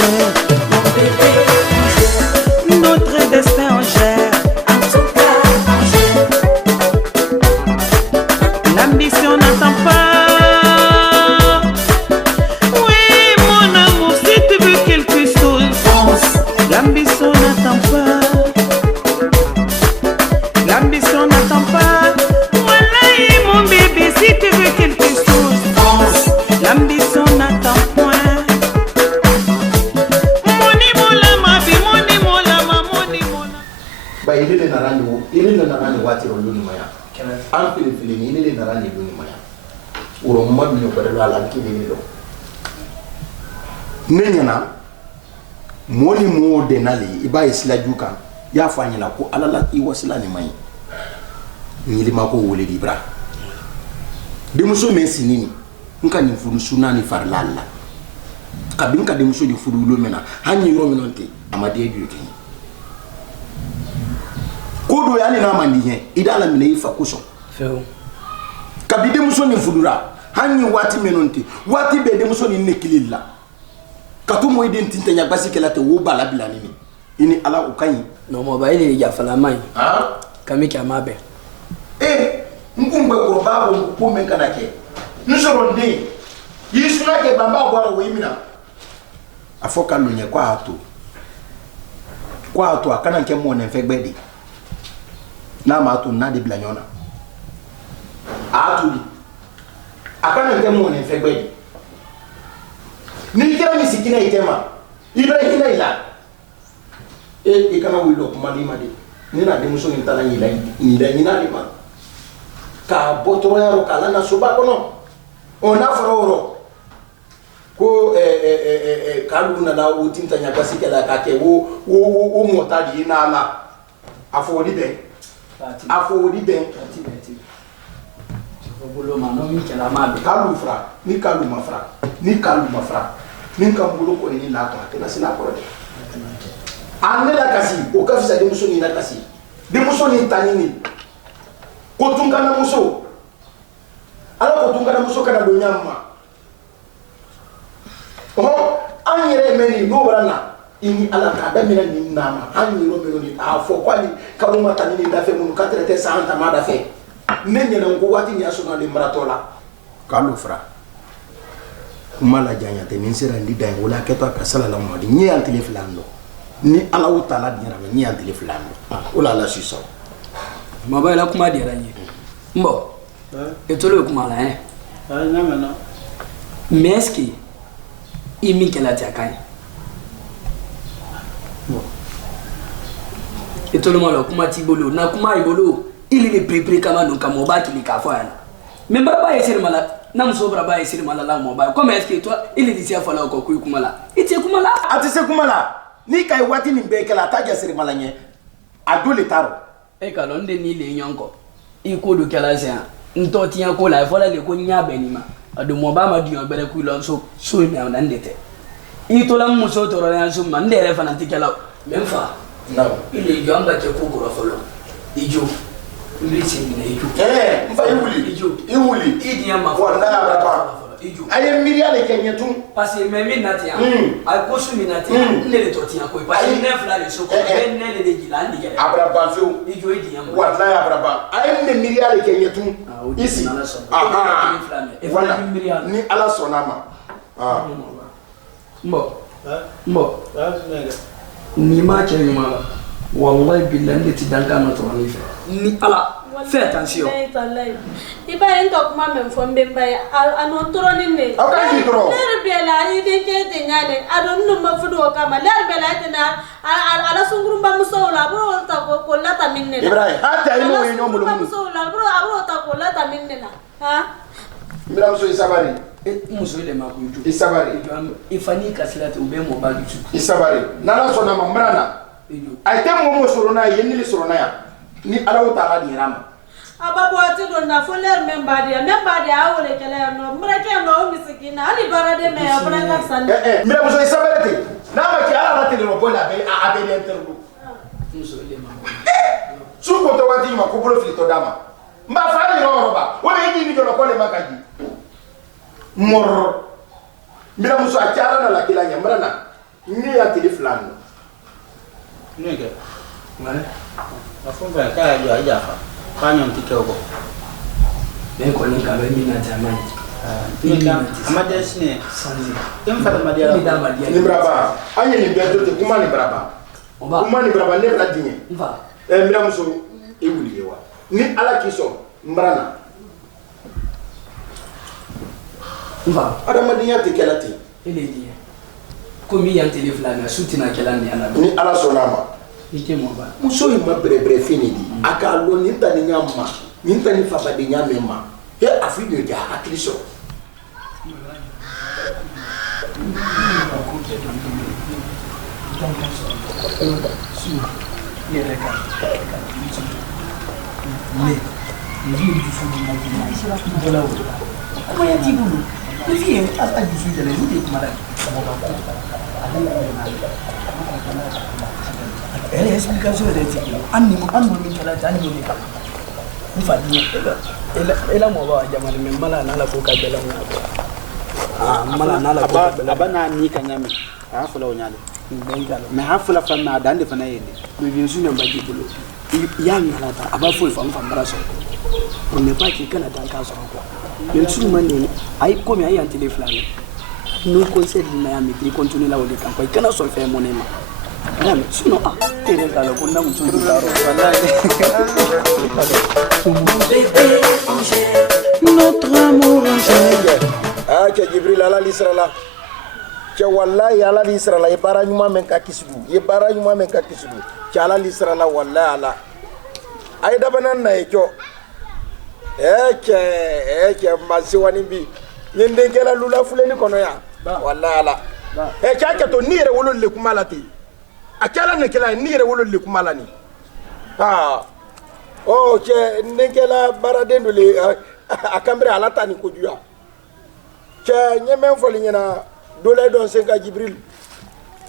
gère, mon bébé, gère. Notre destin on gère, en tout cas on gère. L'ambition n'attend pas. Oui mon amour, si tu veux quelque chose, pense. L'ambition n'attend pas. L'ambition n'attend pas. Voilà mon bébé, si tu veux quelque chose, pense. L'ambition n'attend point. Ile na rani wati rolo ni maya. An fili ni ile na rani lo ni maya. Uro mmadu ni ko dalo ala kini ni lo. Nenyana moni mo de nali iba isla juka ya fanya la ko alala I wasila ni mai. Nyili mako wole libra. De muso mensi nini? Nka ni furu suna ni farlalla. Kabinka de muso di furu lo mena. Hanyi ro menonte amade eduke. Kodo yali na mandiye idala mine ifa kuso feo kabide muso ni fudura hanyi wati menonte wati be de muso ni nekililla katumo identité nya basi kala te wo bala bilanini ini ala ukanyi no mo ba ile ya fala mai kami kya mabe ngumbe ko babo ko men kana ke nusoro ndi yisuna ke bamba bwara wo imina afoka lunye kwa atu akana nke mo ne fegbedi na ma tu na de blanyona atuli akana nke mo ne fegbedi ni kira mi sikina itema ila ila ikana wilo kuma di made ni na de muso ni tala ni la ma ka botoro yaro kala na suba kono ona fororo ko kalu na la utinta nya basikela ka ke wo motadi na la afodi be afodi be bolo mano mi kala mabe kalu fra ni kalu mafra ni kambulo ko ni la ta tena sina ko de anela kasi o kafisa de muso ni na kasi de muso ni tanini ko tungana muso ala ko tungana muso kana do nyamma anyere meni no barana ini ala ka da mina ni nama anyiro meno ni afo kwani kaluma tanini da fe munu katrete santa ma da fe nenye na ngo wati ni asuna le maratola kalu fra kumala janya te min sera ndi dai wala keto ka sala la mo di ni antile flando ni ala utala di rame ni antile flando wala la siso maba ila kuma di ranye mbo etolo kuma la na mena meski imi kela tiakai etolo malo kuma tibolo na kuma ibolo ili ni prepare kama no kama obaki ni kafo yana memba ba yesir mala na msobra ba yesir mala la mo ba comme est-ce que toi ili disia fala ko ku kumala ite kumala atise kumala ni kai wati ni bekela taja sir mala nye adole taro e ka londe ni le nyonko iko do kala sia nto tian ko la fola le ko nya benima ado mo ba ma diyo bere ku lo so me na ndete ito la muso to ro yan so man ndere fa na tikela memfa no ile jamba ke ko ko folo ijo nditi ni ijo mfa iwuli idi ya ma wala ababa ijo aye miriale kenyetu parce que même natia ay ko su mi natia ndele to tian ko parce que neuf la le so ko ben ne le gilandi gele abraba feu ijo idi ya ma wala abraba aye ne miriale kenyetu isi voilà ni ala sonama mbo ni ma ke ni mala wallahi billahi ndeti danka na to ni fe ni ala fais attention iba ento kuma men fombe mbaya anon toro ni ne okay toro lerbela ide ke tinyane adon no mafudo kama lerbela tena ala sungurumba musola bro ta ko lata minne ibrahim hata ino yenyo mulumu musola bro ta ko lata minne ha mira muso isabari muso ile makuju isabari ifani kasilate ubemo bagi isabari nala sona mambrana ay temo mo sorona yenni sorona ya ni ala wata ala di rama ababu ati do na foler membadi awole kala no mrake no misikina ali barade me abraka sande mira muso isabari na ma ki ala rate no bola be abe le interlu muso ile ma suko to wati ma ko bolo filito dama mba fali no roba wala yidi ni do ko le makaji mor mira muso achara na la kila nyamrana ni ya tele flan ne ke Mare. afun ba ka ya ja fa fa nyam ti ko Ben ko ni ka be mi na jamani. ni ka amade sine Sanzi. in fa ma dia Ni da ma dia. ni braba anye ni beto te kuma ni braba Oba. kuma ni braba ne bra dinye Mfa. mira muso e wuli yewa ni ala kiso mbrana Mfa. adamadinya te kelati Ele dia. Komi yan tele flana sutina kala ni ana. ni ala sonama Ike mo ba. muso yi ma bre fini di aka lo ni tani nyama ni tani fa ba de nyama ma he afi de ja akliso Ele explicação é desse aqui. Animo me kala tani mo ka. Mfa dia. Ela mo ba jamani me mala na la ko ka bela mo. Mala na la ko ka bela. abana ni ka nyame ha fula onyale Ben kala. me ha fula fa na dande fa na yele Me bien su na ba ji bulo. Ya ngala ta aba fo fa mfa mbara so. On ne pas qui kana dan ka so ko. Ben su man ne ai ko me ai an téléphone. No conseil de na mi tri continuer la wole kan ko kana so fe mo ne ma. Madame, sinon, t'es là, le bon homme, tu Notre amour angèle. Ah, que Jibril ala l'Israël. Que wallahi ala l'Israël. Ye bara nyuma men ka kisudu. Ye bara nyuma men ka kisudu. Que ala l'Israël wallahi ala. Ay dabanan na ekyo. Que masi wani bi. Nyende kela lula fuleni kono ya. Wallahi ala. Kya to ni yere wolo le kumala ti. Akala ne kela ni yere wolo le kumala ni. Oh, que ndekela baradendo le akambre ala tani ko juya. Que nyemen foli nyana dole don senga Jibril.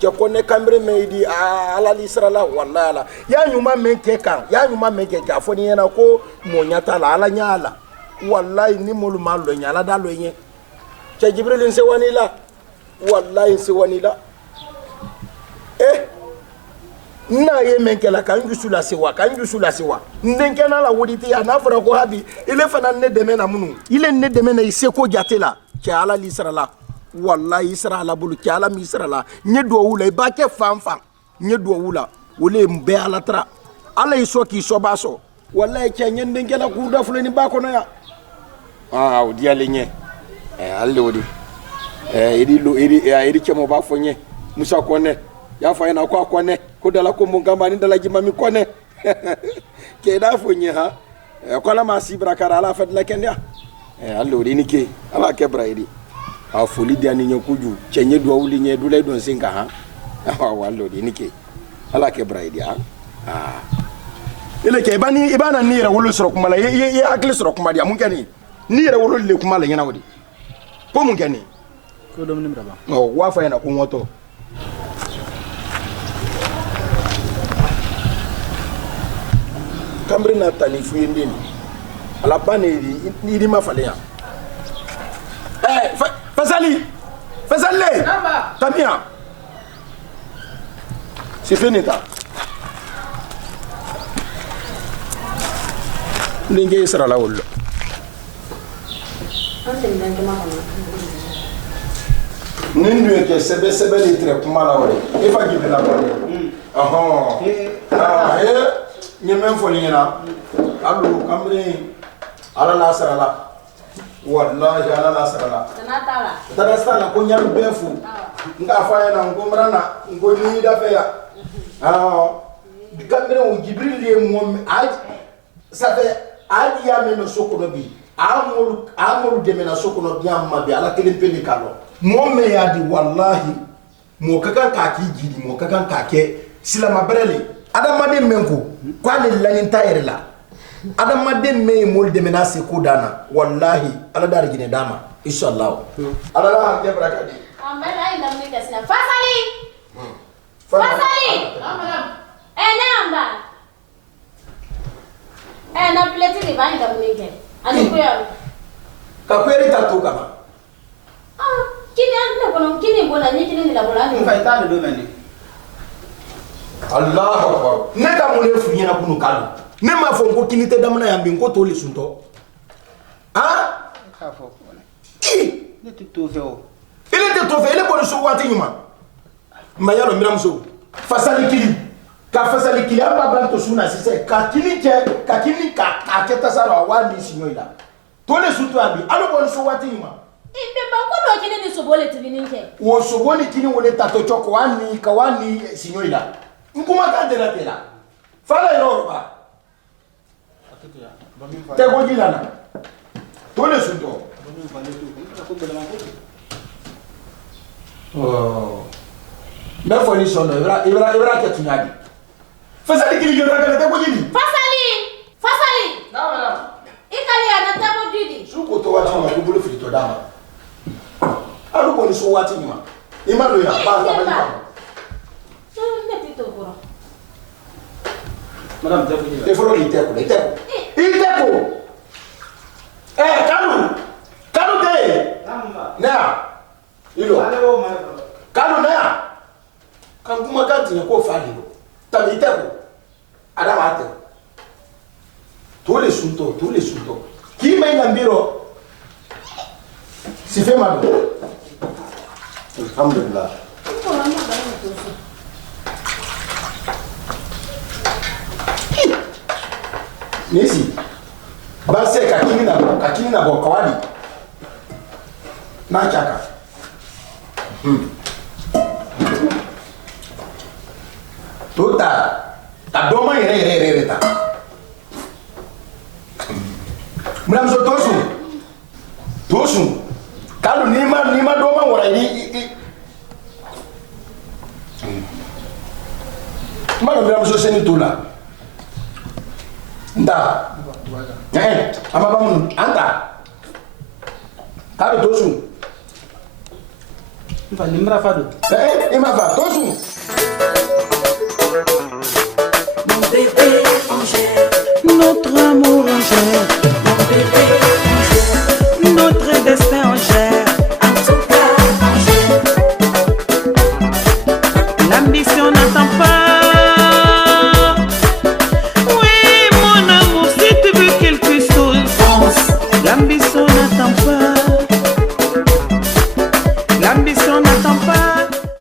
Que konne kambre meidi ala l'Israël wallahi ala. Ya nyuma men ke kan, ya nyuma men ke ka foni nyana ko mo nyata la ala nyala. Wallahi ni molu malo nyala dalo yen. Que Jibril nse wanila. Wallahi nse wanila. Na ye menkela kan jusula sewa ndenkena la woditi ya na fara ko habi ile fana ne deme na munu ile ne deme na ise ko jatela ke ala l'Israël wallahi Israël bulu ke ala mi Israël nye do wula e ba ke fanfan nye do wula wole mbe ala tra ala iso ki so baso wallahi ke nye ndenkela ku da fulani ba ko na ya o dia le nye alle wodi edi ke mo ba fo nye musa ko ne ya fa yana kwa kone ko dala ko mun gamba ni dala jimami kone ke da fo nya ha ko la ma sibra kara ala fa la kenya allo ri ni ke ala ke braidi a foli dia ni nyakuju chenye do wuli nye do le don singa ha wallo ri ni ke ala ke braidi ile ke ibana ni ra wulu soro kuma la ye akli soro kuma dia mun kani ni ra wulu le kuma la yana wodi ko mun kani ko dum nim raba wa fa yana ko ngoto kambre na tani fuyendeni ala bane ni ma fale ya Fazali Tamia c'est fini ta ninge sara la wolo nindu ke sebe ni tre kuma la wole e fa gibe la wole ni men fo ni na alu kamre ala la sara la wallahi ala la sara la tana sala ko nyam befu nga fa na ngomra na ngoni da fe ya kamre o Jibril le mo ça fait ali ya me no sokono bi amul de me na sokono bi amma bi ala kelen peli kalo mo me ya di wallahi mo kakan ka ki jidi mo kakan ka ke silama berele adamade menko kwale lanin tayre la adamade me mol de menase ko dana wallahi ala dar gine dama inshallah ala la ke barakadi amela ina mnika sina Fazali namba na pleti ni bani da mnike alikuwa ka kweri tatu kama kini ande kono kini bola ni kini la bola n fa i t'a le don mɛn Allahu akbar. Ne ka mun de fu ɲɛna kunu kalo. Ne m'a fɔ ko kini tɛ damana yan bi ko to le suntɔ. Han? k'a fɔ I. ne tɛ to fɛ o Ile tɛ to fɛ, ile bɔra so waati ɲuman. Ma yalo miramuso. Fasali kili. Ka fasali kili an b'a bila to sun na sisan. Ka kini kɛ, ka kini ka kɛ tasara wa ni siɲɔ ila. To le sunto yan bi. Alo bɔra so waati ɲuman. Ibe ba ko no kini ni sobole tibinin ke. Wo sobo ni kini wole tato choko wani ka wani siɲɔ ila. Nkuma ka dela tela. Fala yɔrɔ ba. Tɛ ko jila na. To le sunto. Oh. N'a fɔ ni sɔn dɔ ibra kɛ tunya di. Fasali kiri jɔ dɔrɔn tɛ ko jidi. Fasali. I kali ana tɛ ko jidi. Su ko to waati ma ko bolo fili to d'a ma. Alu ko ni so waati ma. I ma lo ya ba la ba. Ne ti to boro. madame tɛ foyi E fɔlɔ ni tɛ ko, i tɛ ko. I tɛ ko. Kanu tɛ yen. Ne ya. Ilo. Kanu ne ya. Kan kuma kan tiɲɛ ko fa de don. Tabi i tɛ ko. Adama tɛ. To le suntɔ. K'i ma ɲina biro. Sife ma don. Alhamdulillah. Ko ma ba ni to so. Nisi. Base ka kini na bɔ kawadi. Na chaka. Tota. Ta doma yɛrɛ ta. Muramuso tosun. Kalu ni ma doma wara ni Ma no muramuso seni tola. Nda. Ama bamun anta. Kalu tosun. n fa nin bara fa don I ma fa tosun. Mon bébé en chair, notre amour en chair, mon bébé